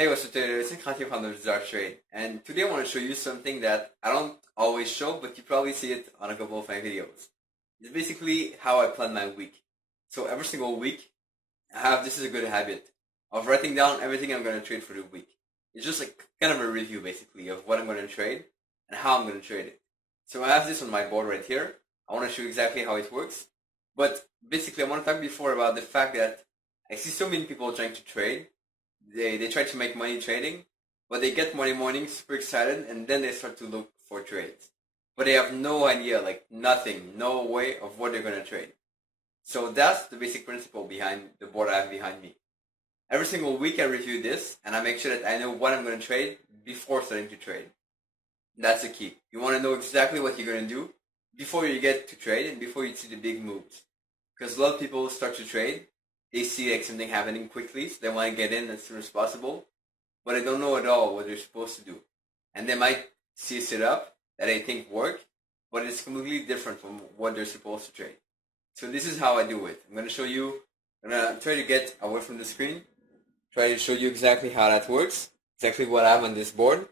Hey, what's up, traders? It's Kati from the Dark Trade, and today I want to show you something that I don't always show, but you probably see it on a couple of my videos. It's basically how I plan my week. So every single week, this is a good habit of writing down everything I'm going to trade for the week. It's just like kind of a review, basically, of what I'm going to trade and how I'm going to trade it. So I have this on my board right here. I want to show you exactly how it works. But basically, I want to talk before about the fact that I see so many people trying to trade. They try to make money trading, but they get money morning super excited, and then they start to look for trades. But they have no idea, like nothing, no way of what they're going to trade. So that's the basic principle behind the board I have behind me. Every single week I review this, and I make sure that I know what I'm going to trade before starting to trade. That's the key. You want to know exactly what you're going to do before you get to trade and before you see the big moves. Because a lot of people start to trade, they see like something happening quickly, so they want to get in as soon as possible, but they don't know at all what they're supposed to do. And they might see a setup that they think work, but it's completely different from what they're supposed to trade. So this is how I do it. I'm going to show you, I'm going to try to get away from the screen, try to show you exactly how that works, exactly what I have on this board,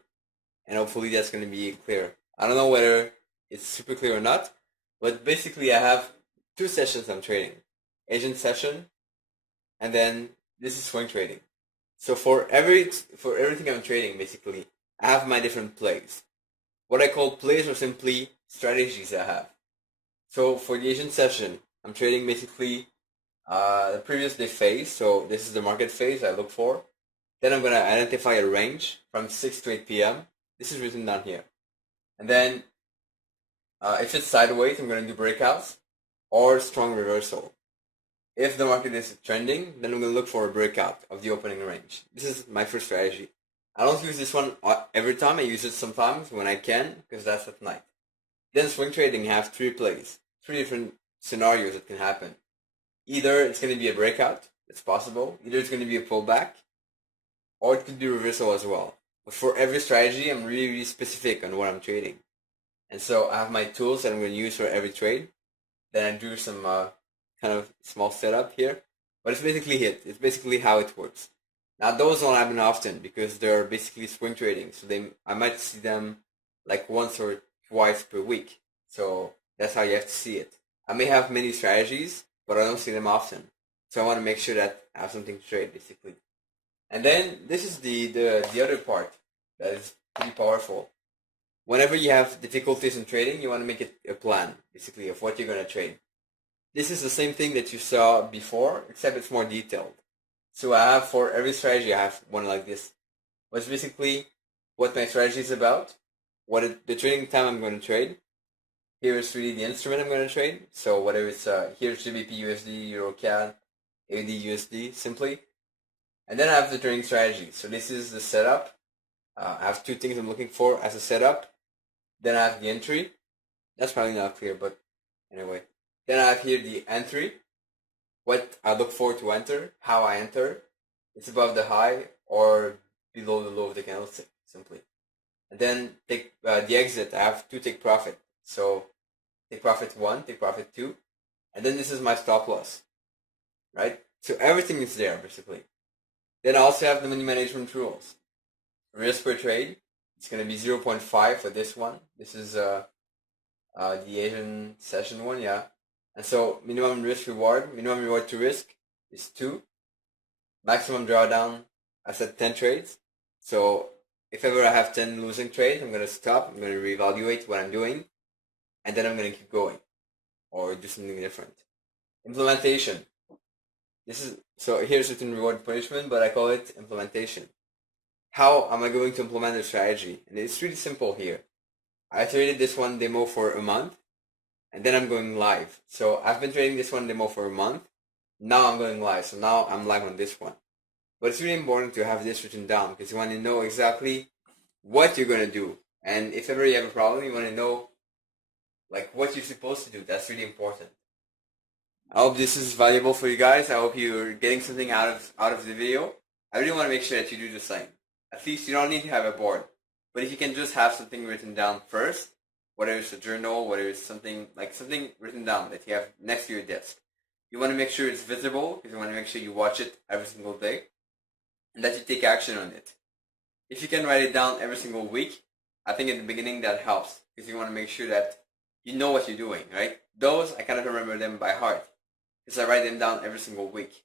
and hopefully that's going to be clear. I don't know whether it's super clear or not, but basically I have two sessions I'm trading. Agent session, and then this is swing trading. So for everything I'm trading, basically, I have my different plays. What I call plays are simply strategies I have. So for the Asian session, I'm trading basically the previous day phase. So this is the market phase I look for. Then I'm going to identify a range from 6 to 8 p.m. This is written down here. And then if it's sideways, I'm going to do breakouts or strong reversal. If the market is trending, then I'm going to look for a breakout of the opening range. This is my first strategy. I don't use this one every time. I use it sometimes when I can, because that's at night. Then swing trading, you have three plays, three different scenarios that can happen. Either it's going to be a breakout, it's possible. Either it's going to be a pullback, or it could be reversal as well. But for every strategy, I'm really, really specific on what I'm trading. And so I have my tools that I'm going to use for every trade. Then I do some kind of small setup here, but it's basically it. It's basically how it works. Now those don't happen often because they're basically swing trading, so I might see them like once or twice per week. So that's how you have to see it. I may have many strategies, but I don't see them often. So I want to make sure that I have something to trade, basically. And then this is the other part that is pretty powerful. Whenever you have difficulties in trading, you want to make it a plan, basically, of what you're going to trade. This is the same thing that you saw before, except it's more detailed. So I have, for every strategy, I have one like this. It's basically what my strategy is about, the trading time I'm going to trade. Here is really the instrument I'm going to trade. So whatever it's, here's GBP USD, Euro CAD, AUD USD, simply. And then I have the trading strategy. So this is the setup. I have two things I'm looking for as a setup. Then I have the entry. That's probably not clear, but anyway. Then I have here the entry, what I look for to enter, how I enter. It's above the high or below the low of the candlestick, simply. And then take the exit. I have to take profit. So take profit 1, take profit 2, and then this is my stop loss, right? So everything is there, basically. Then I also have the money management rules. Risk per trade, it's going to be 0.5 for this one. This is the Asian session one, yeah. And so minimum reward to risk is 2. Maximum drawdown, I said 10 trades. So if ever I have 10 losing trades, I'm going to stop. I'm going to reevaluate what I'm doing. And then I'm going to keep going or do something different. Implementation. So here's written reward punishment, but I call it implementation. How am I going to implement the strategy? And it's really simple here. I traded this one demo for a month. And then I'm going live. So I've been trading this one demo for a month. Now I'm going live. So now I'm live on this one. But it's really important to have this written down because you want to know exactly what you're going to do. And if ever you have a problem, you want to know like what you're supposed to do. That's really important. I hope this is valuable for you guys. I hope you're getting something out of the video. I really want to make sure that you do the same. At least you don't need to have a board. But if you can just have something written down first, whether it's a journal, whether it's something written down that you have next to your desk. You want to make sure it's visible because you want to make sure you watch it every single day and that you take action on it. If you can write it down every single week, I think in the beginning that helps because you want to make sure that you know what you're doing, right? Those, I kind of remember them by heart because I write them down every single week.